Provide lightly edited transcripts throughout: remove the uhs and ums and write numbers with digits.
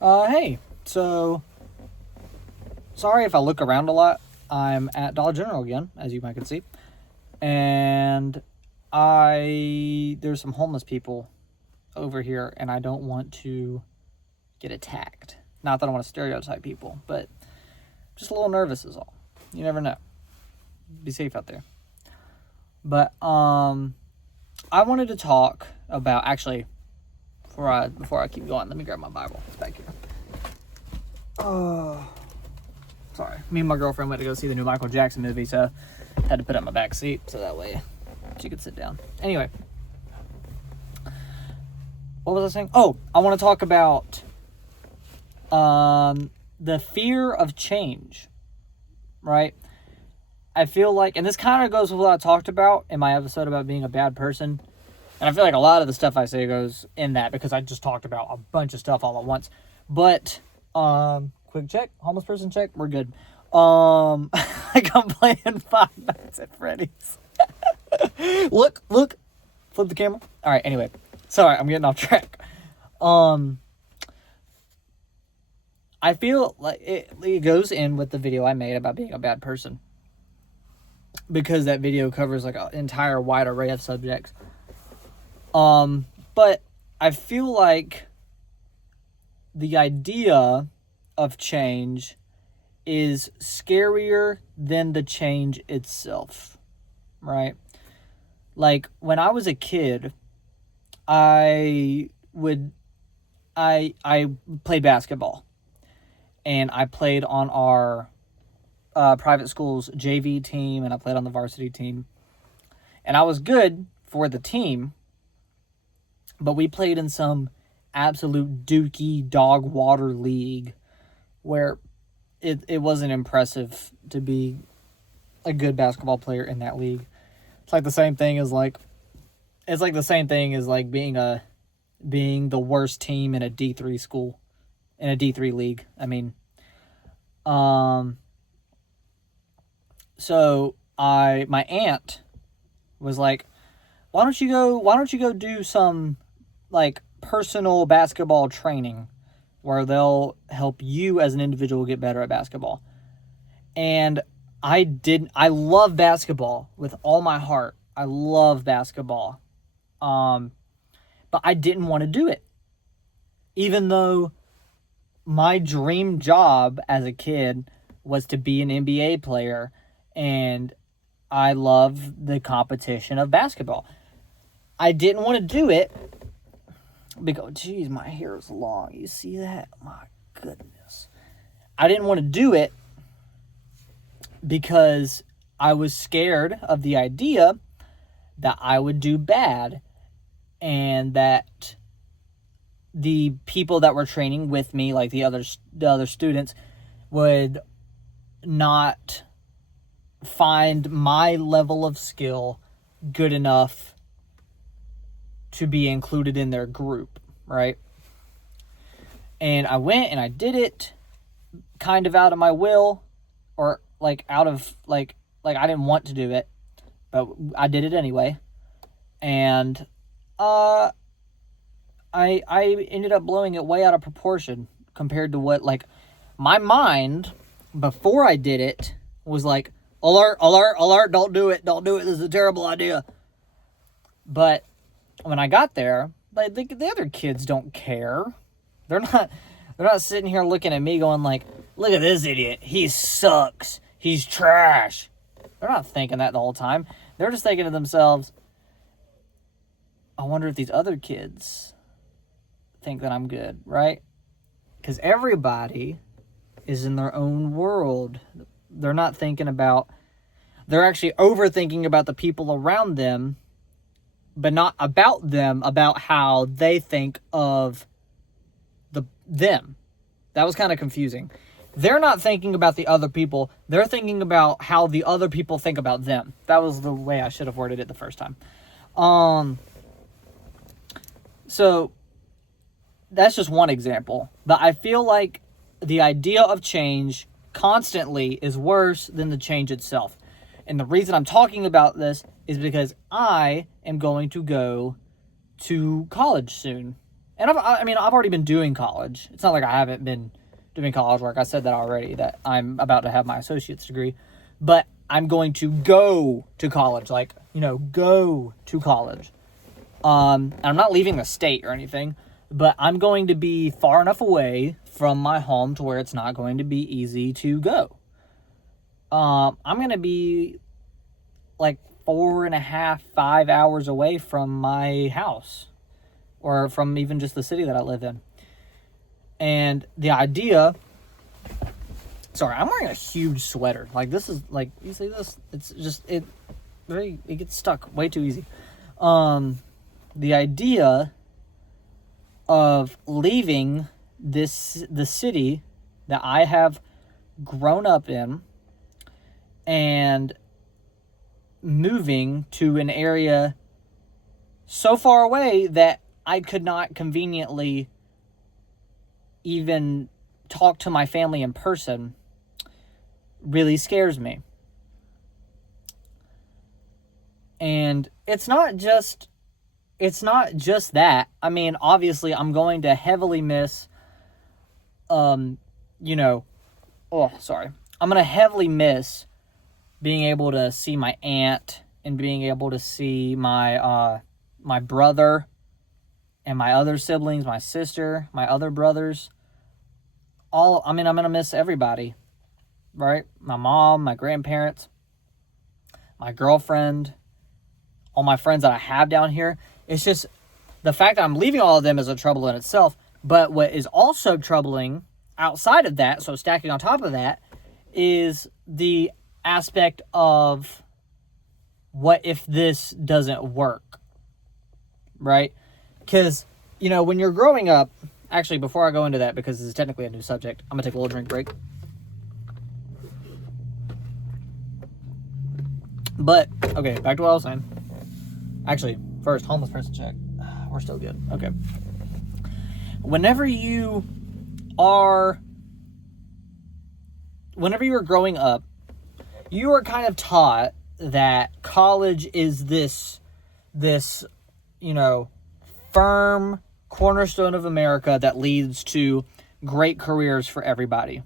Hey, so sorry if I look around a lot. I'm at Dollar General again, as you might can see, and there's some homeless people over here, and I don't want to get attacked. Not that I want to stereotype people, but just a little nervous is all. You never know. Be safe out there. But I wanted to talk about actually before I keep going. Let me grab my Bible. It's back here. Sorry. Me and my girlfriend went to go see the new Michael Jackson movie, so I had to put it in my back seat so that way she could sit down. Anyway, what was I saying? Oh, I want to talk about the fear of change, right? I feel like, and this kind of goes with what I talked about in my episode about being a bad person. And I feel like a lot of the stuff I say goes in that because I just talked about a bunch of stuff all at once. But, quick check, homeless person check, we're good. Like I'm playing Five Nights at Freddy's. Look, flip the camera. All right, anyway, sorry, I'm getting off track. I feel like it goes in with the video I made about being a bad person. Because that video covers like an entire wide array of subjects. But I feel like the idea of change is scarier than the change itself, right? Like when I was a kid, I played basketball, and I played on our private school's JV team, and I played on the varsity team, and I was good for the team. But we played in some absolute dookie dog water league where it wasn't impressive to be a good basketball player in that league. It's like the same thing as being the worst team in a D3 school, in a D3 league. I mean, so my aunt was like, why don't you go do some like personal basketball training where they'll help you as an individual get better at basketball. And I love basketball with all my heart. I love basketball. But I didn't want to do it. Even though my dream job as a kid was to be an NBA player, and I love the competition of basketball. I didn't want to do it because, geez, my hair is long. You see that? My goodness. I didn't want to do it because I was scared of the idea that I would do bad and that the people that were training with me, like the other students, would not find my level of skill good enough to be included in their group, right? And I went and I did it kind of out of my will, or like out of like I didn't want to do it, but I did it anyway. And I ended up blowing it way out of proportion compared to what, like, my mind before I did it was like, alert, alert, alert, don't do it, this is a terrible idea. But when I got there, like, the other kids don't care. They're not sitting here looking at me going like, look at this idiot, he sucks, he's trash. They're not thinking that the whole time. They're just thinking to themselves, I wonder if these other kids think that I'm good, right? Because everybody is in their own world. They're not thinking about, they're actually overthinking about the people around them, but not about them, about how they think of them. That was kind of confusing. They're not thinking about the other people. They're thinking about how the other people think about them. That was the way I should have worded it the first time. So that's just one example. But I feel like the idea of change constantly is worse than the change itself. And the reason I'm talking about this is because I am going to go to college soon. And I've already been doing college. It's not like I haven't been doing college work. I said that already, that I'm about to have my associate's degree. But I'm going to go to college, like, go to college. And I'm not leaving the state or anything, but I'm going to be far enough away from my home to where it's not going to be easy to go. I'm going to be like 4.5, 5 hours away from my house, or from even just the city that I live in. And the idea, sorry, I'm wearing a huge sweater. Like, this is, like, you see this? It's just, it gets stuck way too easy. The idea of leaving the city that I have grown up in and moving to an area so far away that I could not conveniently even talk to my family in person really scares me. And it's not just that. I mean, obviously I'm going to heavily miss I'm going to heavily miss being able to see my aunt and being able to see my my brother and my other siblings, my sister, my other brothers. I'm going to miss everybody, right? My mom, my grandparents, my girlfriend, all my friends that I have down here. It's just the fact that I'm leaving all of them is a trouble in itself. But what is also troubling outside of that, so stacking on top of that, is the aspect of what if this doesn't work, right? Because, when you're growing up, actually, before I go into that, because this is technically a new subject, I'm going to take a little drink break. But, okay, back to what I was saying. Actually, first, homeless person check. We're still good. Okay. Whenever you are growing up, you are kind of taught that college is this firm cornerstone of America that leads to great careers for everybody.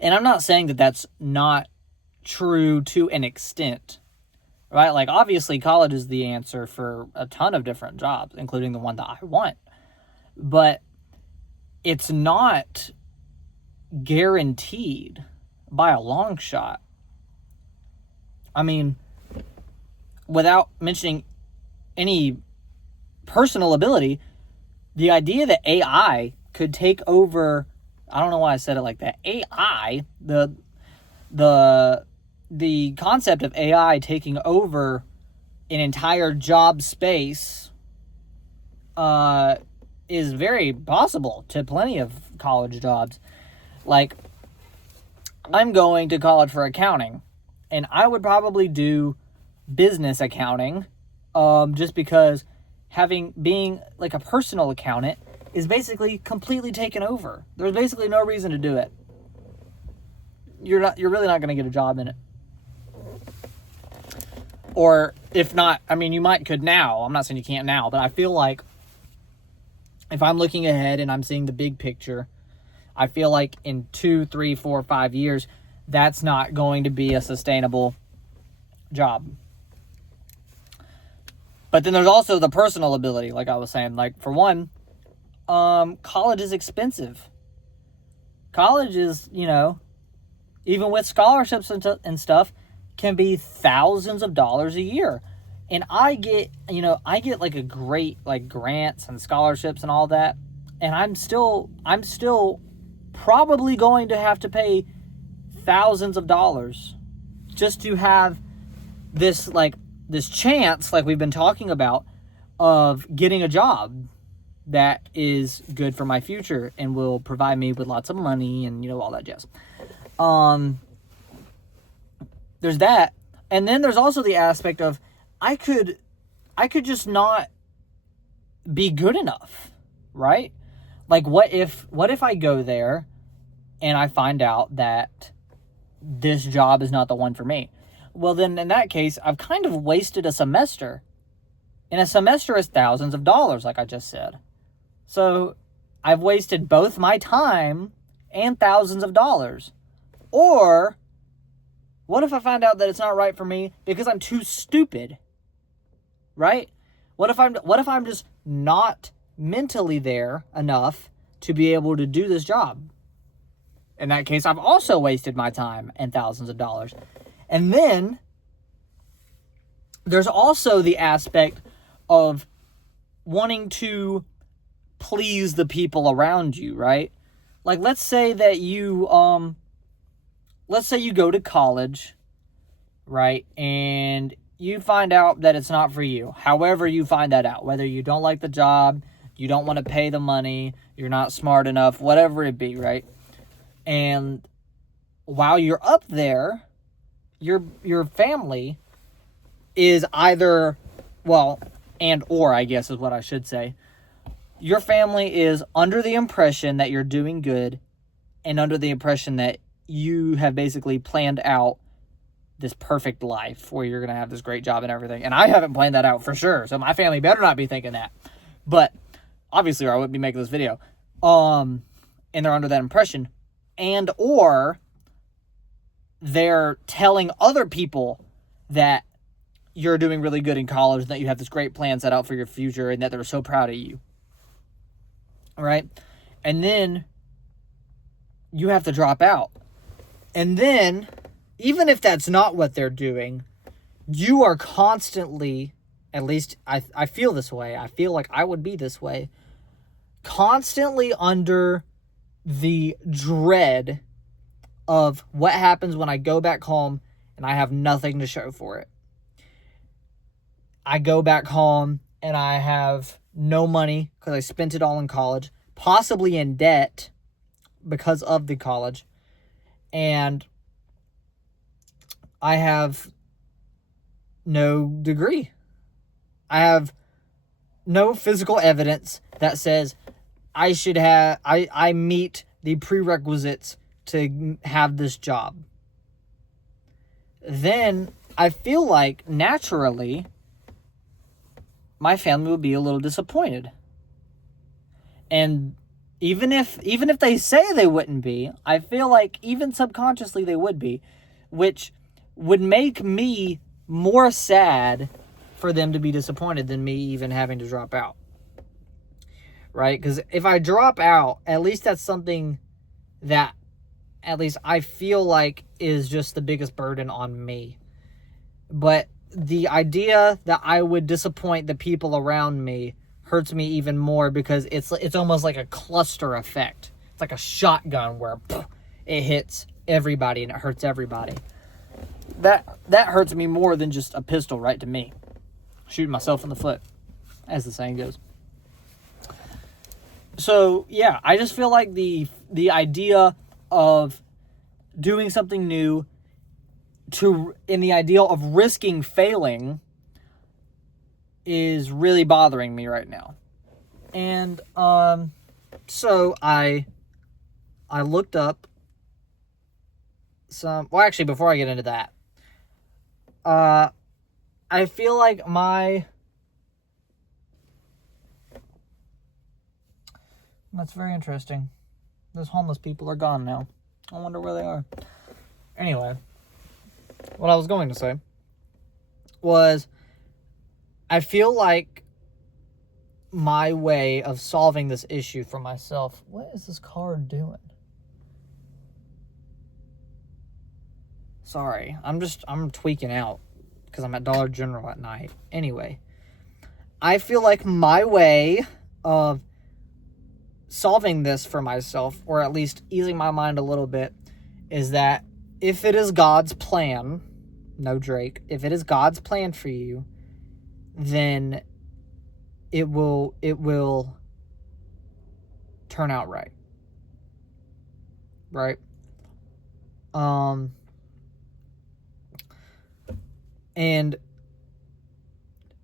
And I'm not saying that that's not true to an extent, right? Like, obviously, college is the answer for a ton of different jobs, including the one that I want. But it's not guaranteed by a long shot. I mean, without mentioning any personal ability, the idea that AI could take over, I don't know why I said it like that. AI, the concept of AI taking over an entire job space is very possible to plenty of college jobs. Like, I'm going to college for accounting, and I would probably do business accounting, just because being like a personal accountant is basically completely taken over. There's basically no reason to do it. You're really not going to get a job in it. Or if not, I mean, could now. I'm not saying you can't now, but I feel like if I'm looking ahead and I'm seeing the big picture, I feel like in 2, 3, 4, 5 years, that's not going to be a sustainable job. But then there's also the personal ability, like I was saying. Like, for one, college is expensive. College is, even with scholarships and stuff, can be thousands of dollars a year. And I get like a great, like, grants and scholarships and all that. And I'm still probably going to have to pay thousands of dollars just to have this chance, like we've been talking about, of getting a job that is good for my future and will provide me with lots of money and, all that jazz. There's that. And then there's also the aspect of I could just not be good enough, right? Like, what if I go there and I find out that this job is not the one for me? Well, then in that case, I've kind of wasted a semester. And a semester is thousands of dollars, like I just said. So I've wasted both my time and thousands of dollars. Or what if I find out that it's not right for me because I'm too stupid? Right? What if I'm just not mentally there enough to be able to do this job? In that case, I've also wasted my time and thousands of dollars. And then there's also the aspect of wanting to please the people around you, right? Like, let's say you go to college, right? And you find out that it's not for you. However you find that out, whether you don't like the job, you don't want to pay the money, you're not smart enough, whatever it be, right? And while you're up there, your family is either, well, and or I guess is what I should say. Your family is under the impression that you're doing good and under the impression that you have basically planned out this perfect life where you're going to have this great job and everything. And I haven't planned that out for sure. So my family better not be thinking that. But obviously, or I wouldn't be making this video. And they're under that impression. And or they're telling other people that you're doing really good in college, and that you have this great plan set out for your future, and that they're so proud of you. Right? And then you have to drop out. And then, even if that's not what they're doing, you are constantly, at least I feel this way, I feel like I would be this way, constantly under the dread of what happens when I go back home and I have nothing to show for it. I go back home and I have no money because I spent it all in college, possibly in debt because of the college, and I have no degree. I have no physical evidence that says I meet the prerequisites to have this job. Then I feel like naturally my family would be a little disappointed. And even if they say they wouldn't be, I feel like even subconsciously they would be, which would make me more sad for them to be disappointed than me even having to drop out. Right? Because if I drop out, at least that's something that at least I feel like is just the biggest burden on me. But the idea that I would disappoint the people around me hurts me even more, because it's almost like a cluster effect. It's like a shotgun where it hits everybody and it hurts everybody. That hurts me more than just a pistol right to me. Shooting myself in the foot, as the saying goes. So, yeah, I just feel like the idea of doing something new in the ideal of risking failing is really bothering me right now. And so I looked up actually, before I get into that, I feel like that's very interesting. Those homeless people are gone now. I wonder where they are. Anyway, what I was going to say was, I feel like my way of solving this issue for myself... What is this card doing? Sorry, I'm tweaking out because I'm at Dollar General at night. Anyway, I feel like my way of solving this for myself, or at least easing my mind a little bit, is that if it is God's plan, no Drake, if it is God's plan for you, then it will turn out right. Right? And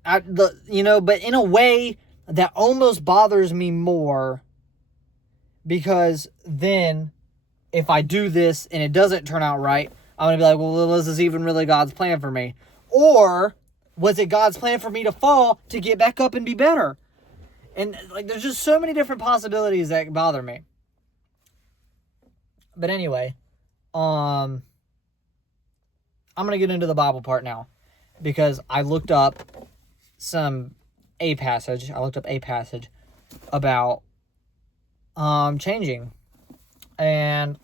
but in a way that almost bothers me more, because then if I do this and it doesn't turn out right, I'm going to be like, well, was this even really God's plan for me? Or was it God's plan for me to fall to get back up and be better? And, like, there's just so many different possibilities that bother me. But anyway, I'm going to get into the Bible part now. Because I looked up a passage about changing. And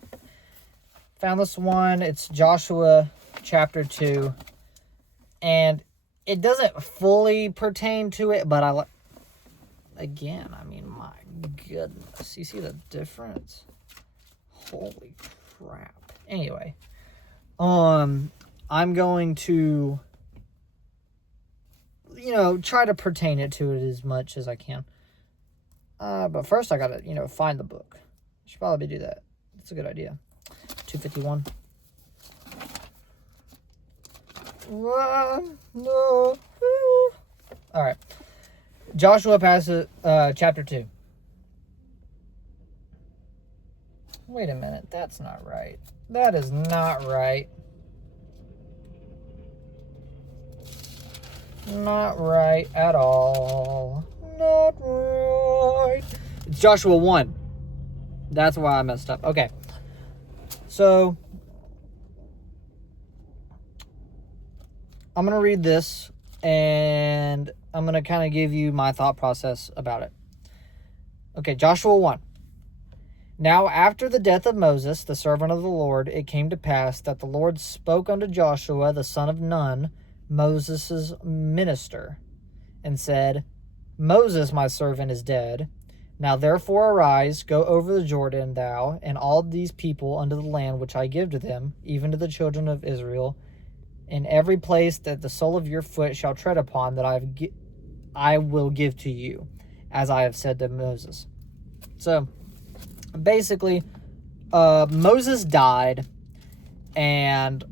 found this one. It's Joshua chapter 2. And it doesn't fully pertain to it, but again, I mean, my goodness. You see the difference? Holy crap. Anyway, I'm going to, try to pertain it to it as much as I can. But first I gotta, find the book. I should probably do that. That's a good idea. 251. No. All right. Joshua passage, chapter 2. Wait a minute. That's not right. That is not right. Not right at all. Not right. It's Joshua 1. That's why I messed up. Okay. So, I'm going to read this, and I'm going to kind of give you my thought process about it. Okay, Joshua 1. Now after the death of Moses, the servant of the Lord, it came to pass that the Lord spoke unto Joshua, the son of Nun, Moses' minister, and said, Moses, my servant, is dead. Now therefore arise, go over the Jordan, thou and all these people, unto the land which I give to them, even to the children of Israel, in every place that the sole of your foot shall tread upon, that I will give to you, as I have said to Moses. So, basically, Moses died, and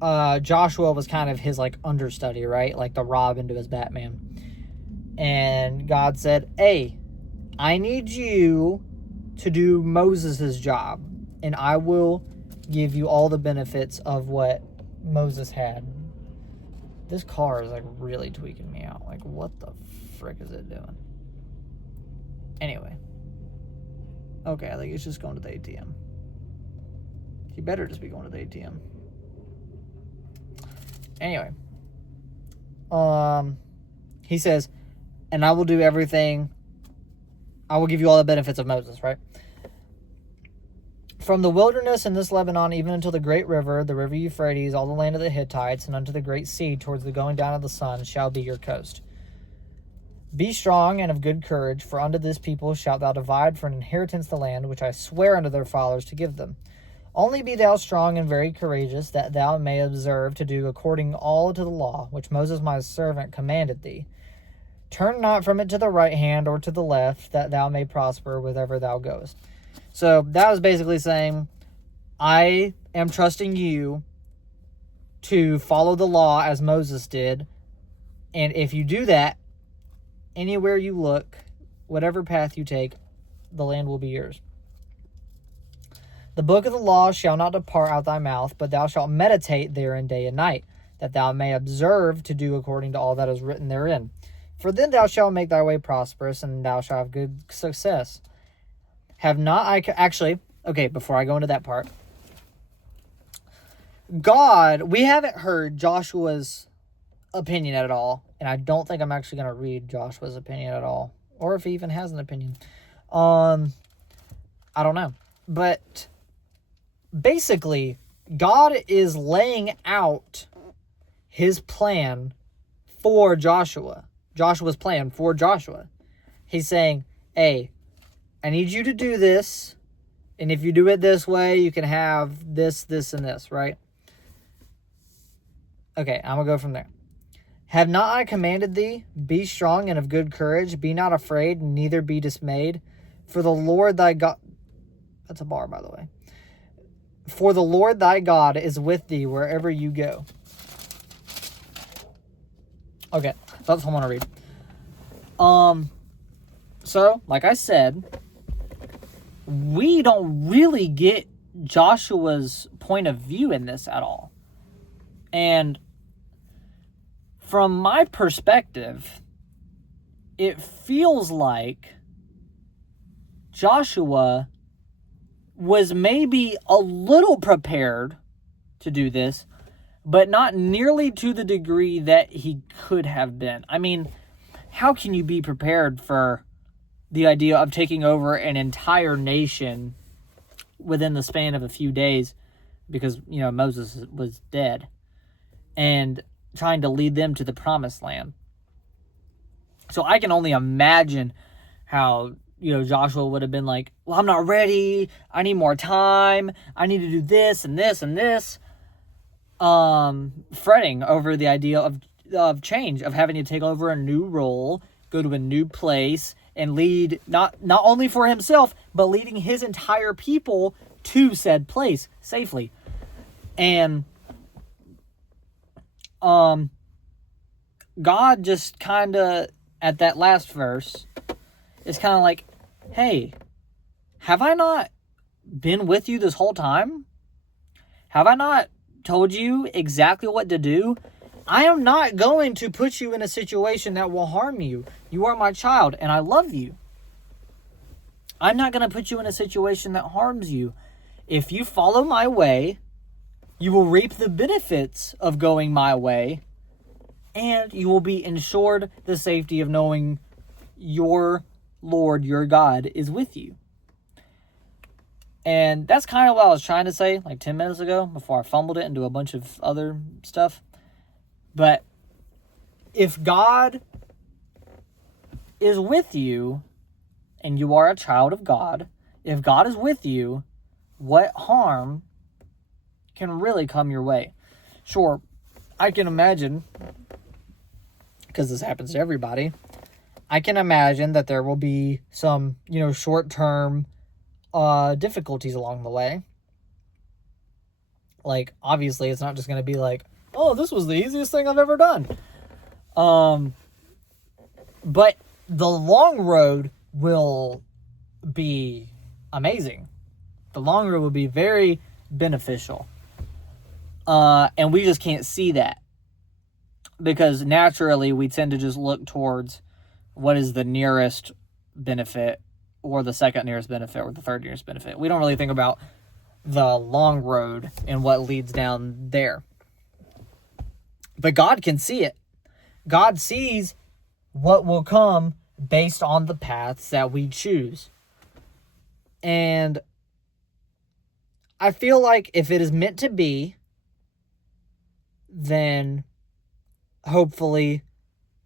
Joshua was kind of his, understudy, right? Like the Robin to his Batman. And God said, hey, I need you to do Moses' job, and I will give you all the benefits of what Moses had. This car is, really tweaking me out. What the frick is it doing? Anyway. Okay, I think it's just going to the ATM. You better just be going to the ATM. Anyway. He says, and I will do everything. I will give you all the benefits of Moses, right? From the wilderness in this Lebanon, even until the great river, the river Euphrates, all the land of the Hittites, and unto the great sea, towards the going down of the sun, shall be your coast. Be strong and of good courage, for unto this people shalt thou divide for an inheritance the land, which I swear unto their fathers to give them. Only be thou strong and very courageous, that thou may observe to do according all to the law, which Moses my servant commanded thee. Turn not from it to the right hand or to the left, that thou may prosper whither thou goest. So that was basically saying, I am trusting you to follow the law as Moses did. And if you do that, anywhere you look, whatever path you take, the land will be yours. The book of the law shall not depart out thy mouth, but thou shalt meditate therein day and night, that thou may observe to do according to all that is written therein. For then thou shalt make thy way prosperous, and thou shalt have good success. Have not I... Actually, okay, before I go into that part. God, we haven't heard Joshua's opinion at all, and I don't think I'm actually going to read Joshua's opinion at all, or if he even has an opinion. I don't know. But basically, God is laying out his plan for Joshua. Joshua's plan for Joshua. He's saying, hey, I need you to do this, and if you do it this way, you can have this, this, and this, right? Okay, I'm going to go from there. Have not I commanded thee? Be strong and of good courage. Be not afraid, neither be dismayed. For the Lord thy God... That's a bar, by the way. For the Lord thy God is with thee wherever you go. Okay, that's what I want to read. So, like I said, we don't really get Joshua's point of view in this at all. And from my perspective, it feels like Joshua was maybe a little prepared to do this, but not nearly to the degree that he could have been. I mean, how can you be prepared for the idea of taking over an entire nation within the span of a few days, because, Moses was dead, and trying to lead them to the promised land? So I can only imagine how, Joshua would have been like, well, I'm not ready. I need more time. I need to do this and this and this. Fretting over the idea of change, of having to take over a new role, go to a new place, and lead not only for himself, but leading his entire people to said place safely. And God just kind of, at that last verse, is kind of like, hey, have I not been with you this whole time? Have I not told you exactly what to do? I am not going to put you in a situation that will harm you. You are my child, and I love you. I'm not going to put you in a situation that harms you. If you follow my way, you will reap the benefits of going my way, and you will be ensured the safety of knowing your Lord, your God, is with you. And that's kind of what I was trying to say like 10 minutes ago before I fumbled it into a bunch of other stuff. But if God is with you and you are a child of God, if God is with you, what harm can really come your way? Sure, I can imagine, because this happens to everybody, I can imagine that there will be some, short-term difficulties along the way. Like, obviously, it's not just going to be like, oh, this was the easiest thing I've ever done. But the long road will be amazing. The long road will be very beneficial. And we just can't see that. Because naturally, we tend to just look towards what is the nearest benefit, or the second nearest benefit, or the third nearest benefit. We don't really think about the long road and what leads down there. But God can see it. God sees what will come based on the paths that we choose. And I feel like if it is meant to be, then hopefully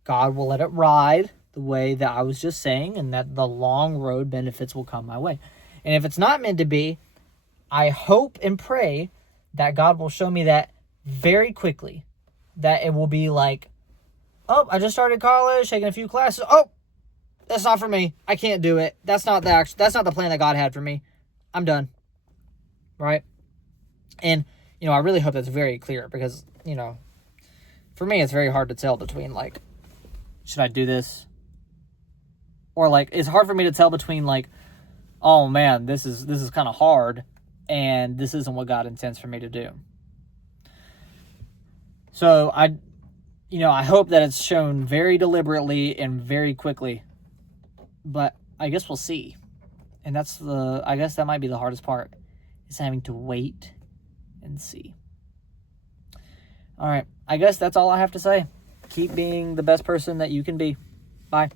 God will let it ride the way that I was just saying, and that the long road benefits will come my way. And if it's not meant to be, I hope and pray that God will show me that very quickly. That it will be like, oh, I just started college, taking a few classes. Oh, that's not for me. I can't do it. That's not the plan that God had for me. I'm done. Right? And, I really hope that's very clear, because, for me, it's very hard to tell between, like, should I do this? Or, like, it's hard for me to tell between, like, oh, man, this is kind of hard, and this isn't what God intends for me to do. So, I hope that it's shown very deliberately and very quickly. But I guess we'll see. And I guess that might be the hardest part, is having to wait and see. All right, I guess that's all I have to say. Keep being the best person that you can be. Bye.